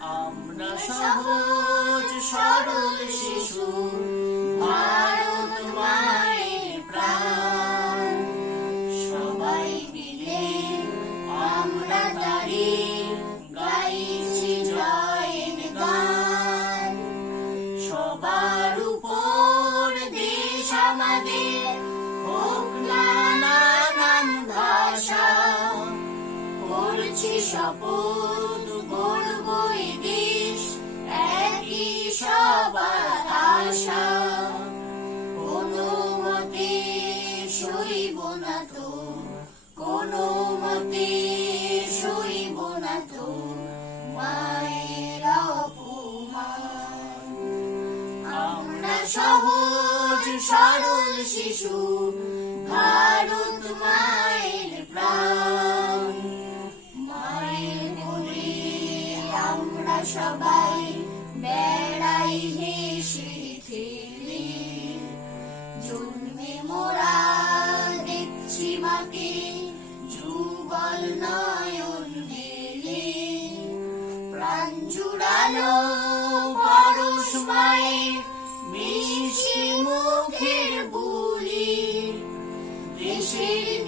আমরা সহজ সরল শিশু ভারত মায়ের প্রাণ। সবাই মিলে আমরা দাঁড়িয়ে গাইছি জয়ের গান। সবার উপর দেশ আমাদের হোক নানান ভাষা। করছি শপথ আশা কোনো মায়ের সহজ সরল শিশু ভারত মায়ের প্রাণ মায়ের আমরা সবাই বেড়াই জন্মে মোরা দেখছি মাকে, যুগল নয়ন মেলে। প্রাণ জুড়ালো পরশ মায়ের মুখের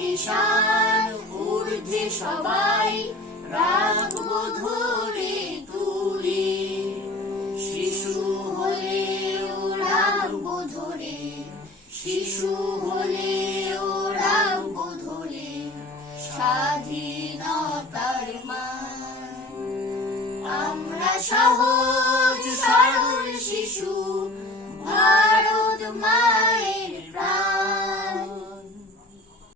নিশান, ঊর্ধ্বে সবাই রাখব ধরে। শিশু হলে ওরা বোধলে স্বাধীনতার মান। আমরা সহজ সরল শিশু ভারত মা